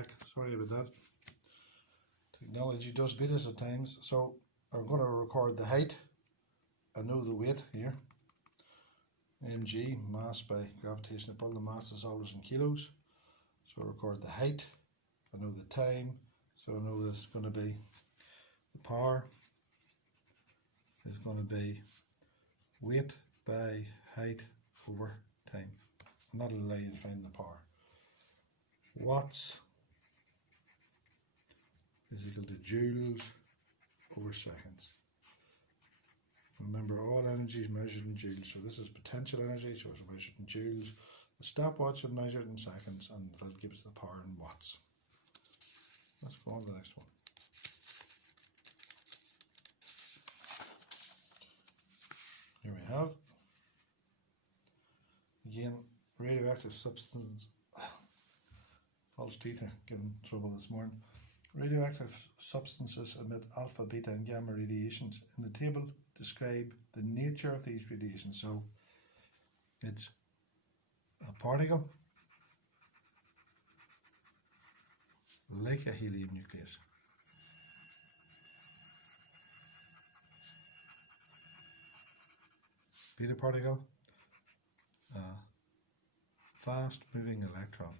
back. Sorry about that. Technology does beat us at times. So I'm going to record the height. I know the weight here. mg, mass by gravitational pull. The mass is always in kilos. So I record the height. I know the time. So I know that it's going to be the power is going to be weight by height over time. And that'll allow you to find the power. Watts is equal to joules over seconds. Remember, all energy is measured in joules. So this is potential energy, so it's measured in joules. The stopwatch is measured in seconds, and that gives the power in watts. Let's go on to the next one. Here we have, again, radioactive substances. False teeth are giving trouble this morning. Radioactive substances emit alpha, beta and gamma radiations. In the table, describe the nature of these radiations. So it's a particle like a helium nucleus. Beta particle, a fast moving electron.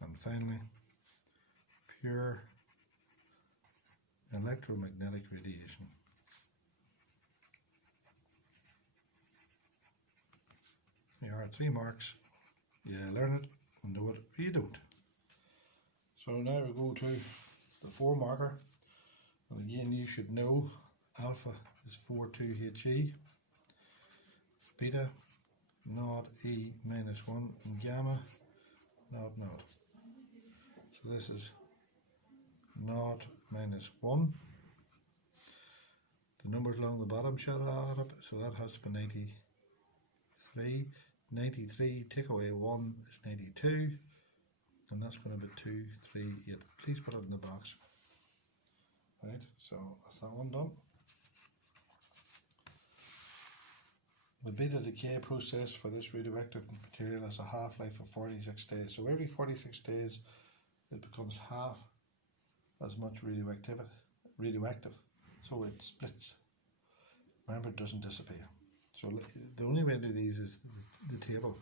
And finally, pure electromagnetic radiation. There are 3 marks. You learn it and know it, or you don't. So now we go to the 4 marker. And again, you should know alpha is 42He, beta 0E minus 1, and gamma 0. So this is 0 minus 1. The numbers along the bottom should add up, so that has to be 93. 93 take away 1 is 92, and that's going to be 238. Please put it in the box. Right, so that's that one done. The beta decay process for this radioactive material has a half-life of 46 days. So every 46 days it becomes half as much radioactive. So it splits. Remember, it doesn't disappear. So the only way to do these is the table.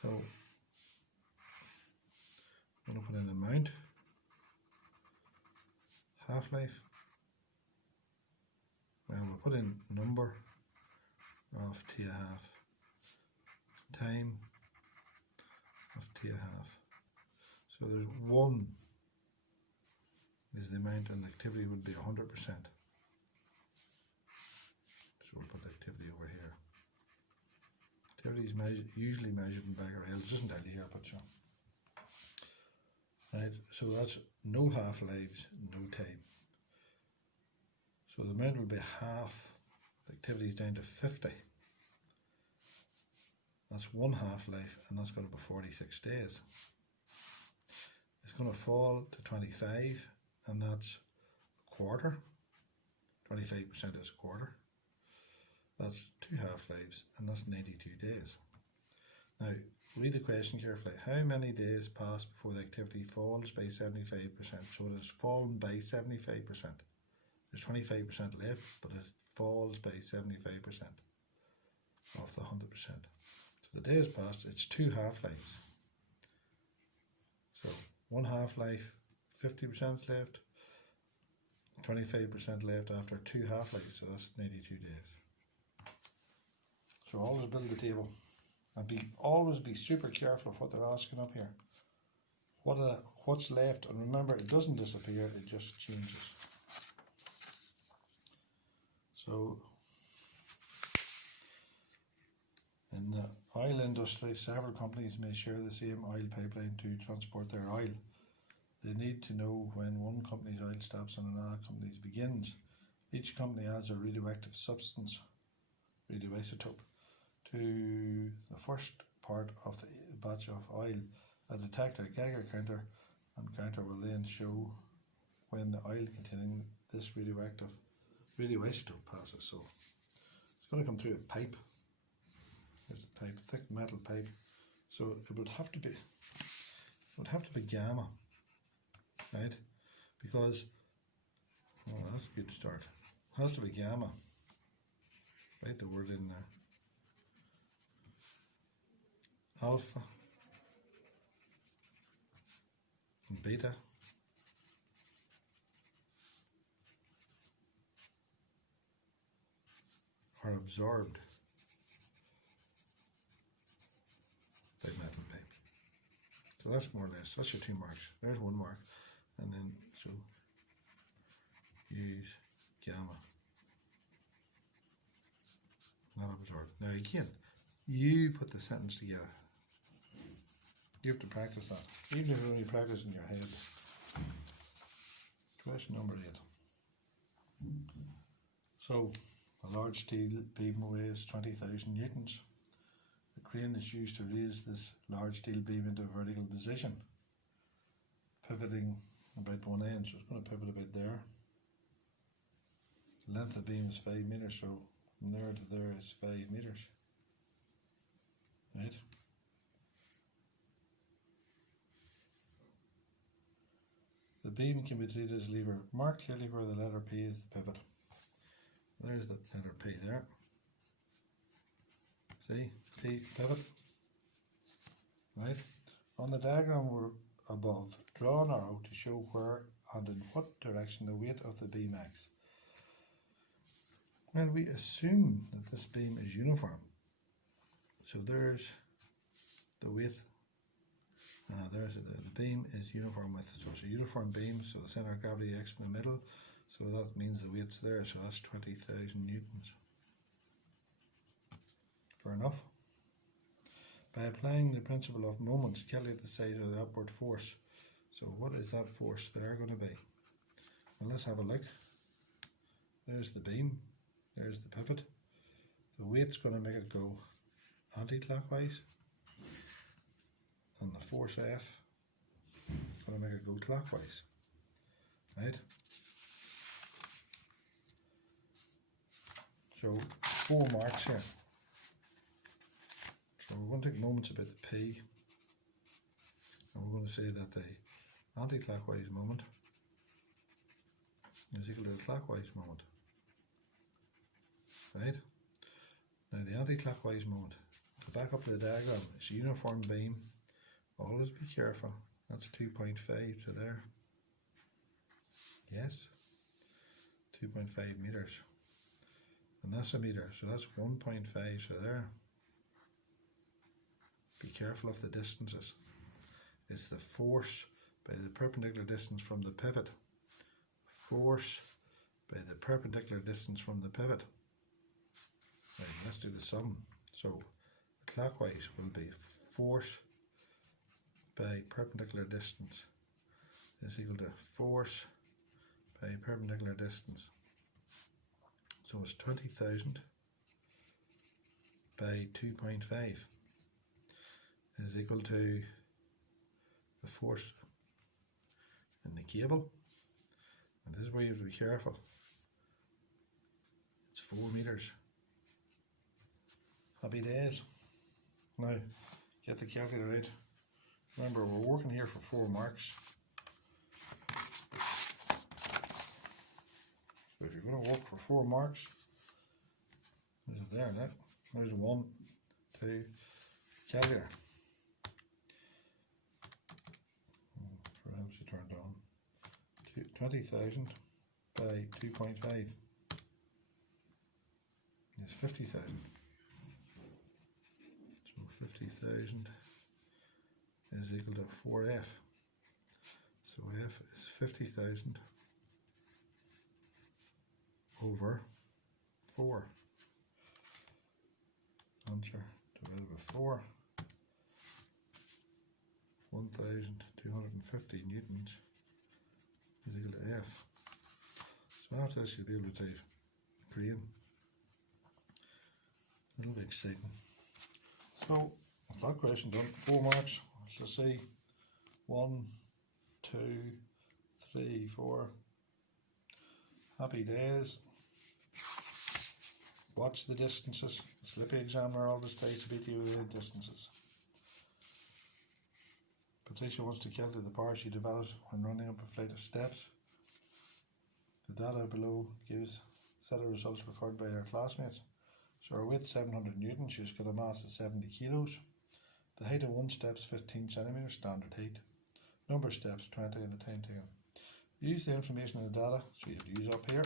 So I'm going to put in amount, half-life, and we'll put in number of T a half, time of T a half. So there's 1 is the amount, and the activity would be 100%. So we'll put the activity over here. Activity is usually measured in becquerels. It doesn't tell you here, but sure. Right, so that's no half-lives, no time. So the amount will be half. The activity is down to 50. That's 1 half-life, and that's going to be 46 days. It's going to fall to 25, and that's a quarter. 25% is a quarter. That's 2 half-lives, and that's 92 days. Now, read the question carefully. How many days pass before the activity falls by 75%? So it has fallen by 75%. There's 25% left, but it falls by 75% of the 100%. So the days passed, it's 2 half-lives. So 1 half-life, 50% left, 25% left after 2 half-lives, so that's 92 days. So always build the table, and always be super careful of what they're asking up here. What's left, and remember, it doesn't disappear, it just changes. So in the oil industry, several companies may share the same oil pipeline to transport their oil. They need to know when one company's oil stops and another company's begins. Each company adds a radioactive substance, radioisotope, to the first part of the batch of oil. A detector, Geiger counter, and counter will then show when the oil containing this radioisotope passes. So it's going to come through a pipe. Here's the pipe. thick metal pipe. So it would have to be gamma, right? Because, oh, that's a good start. It has to be gamma. Write the word in there. Alpha and beta are absorbed by metal pipe. So that's more or less, that's your 2 marks. There's 1 mark. And then, so use gamma. Not absorbed. Now again, you put the sentence together. You have to practice that. Even if you only practice in your head. Question number 8. So, a large steel beam weighs 20,000 newtons. The crane is used to raise this large steel beam into a vertical position, pivoting about one end, so it's going to pivot about there. The length of the beam is 5 meters, so from there to there is 5 meters. Right? The beam can be treated as a lever. Mark clearly where the letter P is the pivot. There's the letter P there. See? P, pivot. Right? On the diagram above, draw an arrow to show where and in what direction the weight of the beam acts. Well, we assume that this beam is uniform. So there's the weight. There's the beam is uniform width. So it's a uniform beam, so the centre of gravity acts in the middle. So that means the weight's there, so that's 20,000 newtons. Fair enough. By applying the principle of moments, calculate the size of the upward force. So what is that force there going to be? Well, let's have a look. There's the beam. There's the pivot. The weight's going to make it go anti-clockwise. And the force F is going to make it go clockwise. Right? So 4 marks here. So we're going to take moments about the P, and we're going to say that the anti-clockwise moment is equal to the clockwise moment. Right? Now the anti-clockwise moment, to back up the diagram, it's a uniform beam. Always be careful. That's 2.5 to there. Yes? 2.5 meters. And that's a meter, so that's 1.5 to there. Be careful of the distances. It's the force by the perpendicular distance from the pivot. Force by the perpendicular distance from the pivot. Right, let's do the sum. So the clockwise will be force by perpendicular distance is equal to force by perpendicular distance. So it's 20,000 by 2.5 is equal to the force in the cable. And this is where you have to be careful. It's 4 meters. Happy days. Now, get the calculator out. Remember, we're working here for 4 marks. So if you're going to work for 4 marks, there's it there, look. There's 1, 2, calculator. Perhaps you turn it on. 20,000 by 2.5 is 50,000. So 50,000 is equal to 4F. So F is 50,000 over 4. Answer divided by 4. 1,250 newtons is equal to F. So after this you'll be able to type crane. It'll be exciting. So with that question done, 4 marks. Let's see. 1, 2, 3, 4. Happy days. Watch the distances. The Slippy examiner always tries to beat you with the distances. Patricia wants to calculate the power she develops when running up a flight of steps. The data below gives a set of results recorded by our classmates. So her weight 700 newtons, she's got a mass of 70 kilos. The height of 1 step is 15 centimeters, standard height. Number of steps 20 and the time taken. Use the information in the data, so you have to use up here.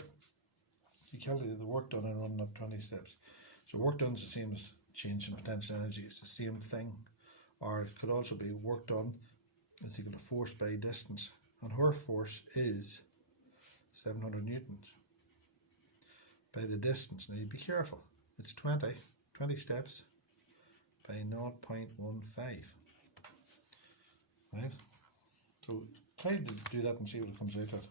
You calculate the work done in running up 20 steps. So work done is the same as change in potential energy, it's the same thing. Or it could also be work done is equal to force by distance. And her force is 700 newtons by the distance. Now you be careful, it's 20 steps by 0.15. Right? So try to do that and see what it comes out at.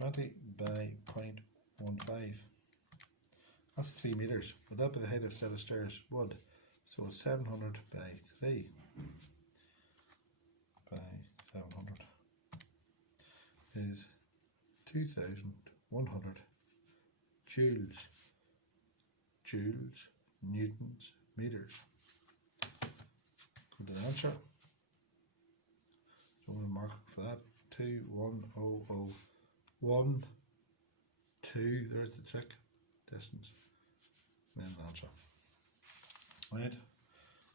20 by 0.15. That's 3 meters. Would that be the height of a set of stairs? Would. So it's 700 by 3 by 700 is 2,100 joules. Joules, newtons, meters. Go to the answer. So I'm going to mark for that. 2,100,1, 2, there's the trick, distance, and then the answer. Right,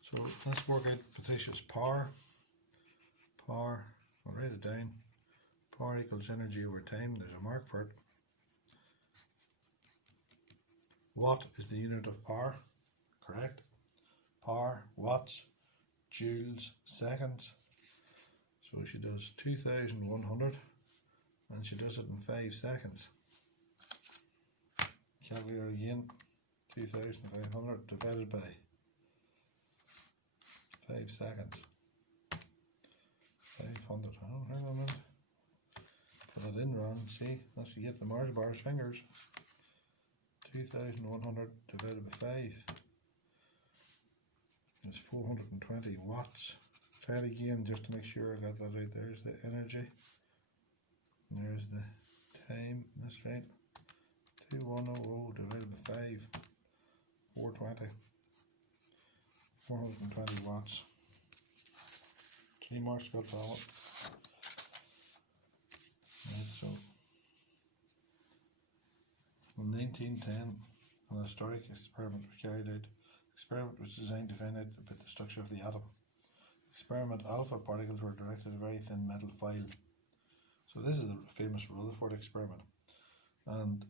so let's work out Patricia's power. Power, I'll write it down. Power equals energy over time, there's a mark for it. Watt is the unit of power, correct. Power, watts, joules, seconds. So she does 2,100 and she does it in 5 seconds. Calculator again, 2,500 divided by 5 seconds. 500, oh, hang on a minute. Put it in wrong, see, that's you get the Mars bar's fingers. 2,100 divided by 5 is 420 watts. Try it again just to make sure I got that right. There's the energy. And there's the time. That's right. 2,100 divided by 5. 420. 420 watts. 3 marks got for that one. Right, so in 1910, an historic experiment was carried out. The experiment was designed to find out about the structure of the atom. Experiment alpha particles were directed at a very thin metal file. So this is the famous Rutherford experiment. And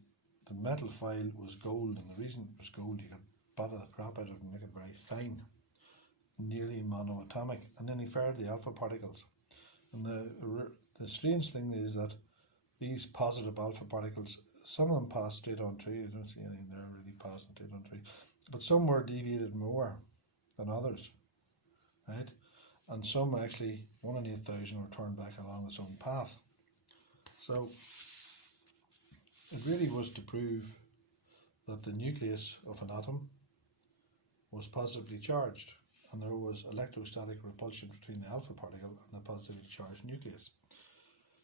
the metal file was gold, and the reason it was gold, you could batter the crap out of it and make it very fine, nearly monoatomic. And then he fired the alpha particles. And the strange thing is that these positive alpha particles, some of them passed straight on through. You don't see anything there really passing straight on through. But some were deviated more than others, right? And some actually, 1 in 8,000, were turned back along its own path. So it really was to prove that the nucleus of an atom was positively charged, and there was electrostatic repulsion between the alpha particle and the positively charged nucleus.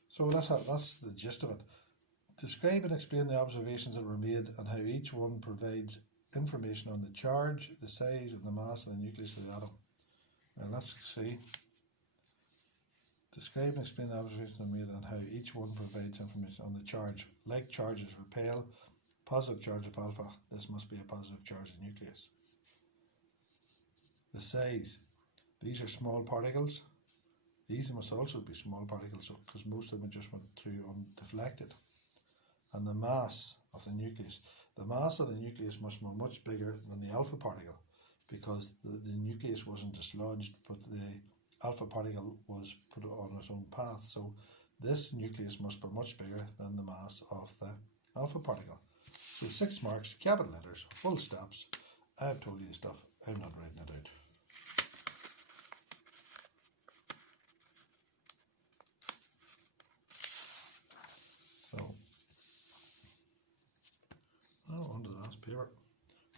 So that's the gist of it. Describe and explain the observations that were made and how each one provides information on the charge, the size, and the mass of the nucleus of the atom. Now let's see. Describe and explain the observations that were made and how each one provides information on the charge. Like charges repel, positive charge of alpha, this must be a positive charge of the nucleus. The size, these are small particles. These must also be small particles because most of them just went through undeflected. And the mass of the nucleus. The mass of the nucleus must be much bigger than the alpha particle because the nucleus wasn't dislodged, but the alpha particle was put on its own path. So this nucleus must be much bigger than the mass of the alpha particle. So 6 marks, capital letters, full stops. I've told you the stuff, I'm not writing it out. On to the last paper.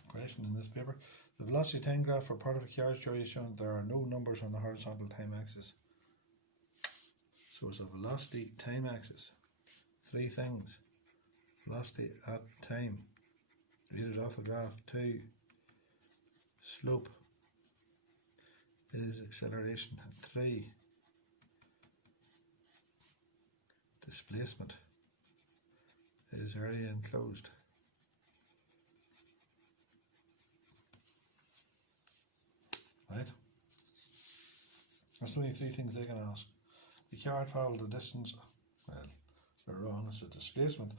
Question in this paper. The velocity time graph for part of a charge joy is shown. There are no numbers on the horizontal time axis. So it's a velocity time axis. 3 things. Velocity at time. Read it off the graph. 2. Slope is acceleration, and 3 displacement is area enclosed. Right? There's only 3 things they can ask. The car travelled the distance, well, they're wrong, it's a displacement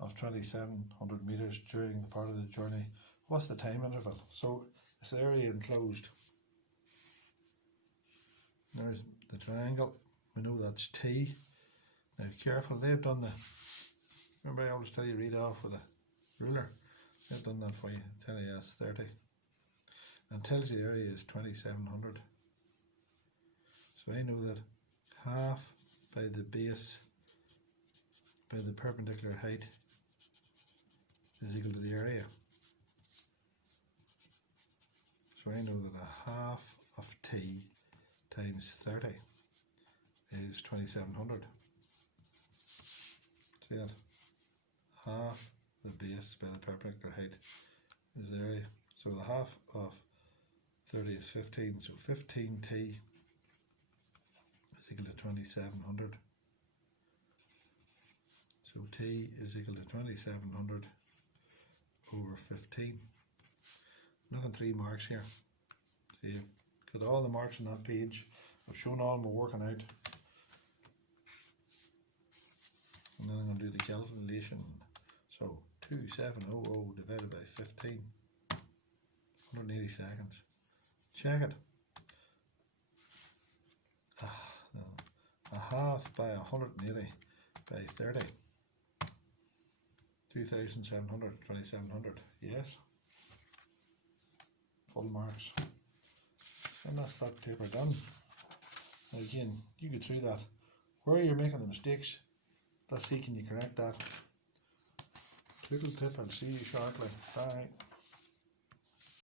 of 2700 metres during the part of the journey. What's the time interval? So it's area enclosed. There's the triangle, we know that's T. Now careful, they've done the, remember I always tell you read off with a ruler, they've done that for you, tell you it's 30 and tells you the area is 2700. So I know that half by the base by the perpendicular height is equal to the area. So I know that a half of T times 30 is 2700. See that? Half the base by the perpendicular height is the area. So the half of 30 is 15, so 15T is equal to 2700. So T is equal to 2700 over 15. Look at 3 marks here. See, I've got all the marks on that page. I've shown all my working out. And then I'm going to do the calculation. So 2700 divided by 15. 180 seconds. Check it. A half by 180 by 30. 2700, 2700. Yes. Full marks. And that's that paper done. Now again, you go through that. Where you're making the mistakes, let's see can you correct that. Little tip, I'll see you shortly. Bye.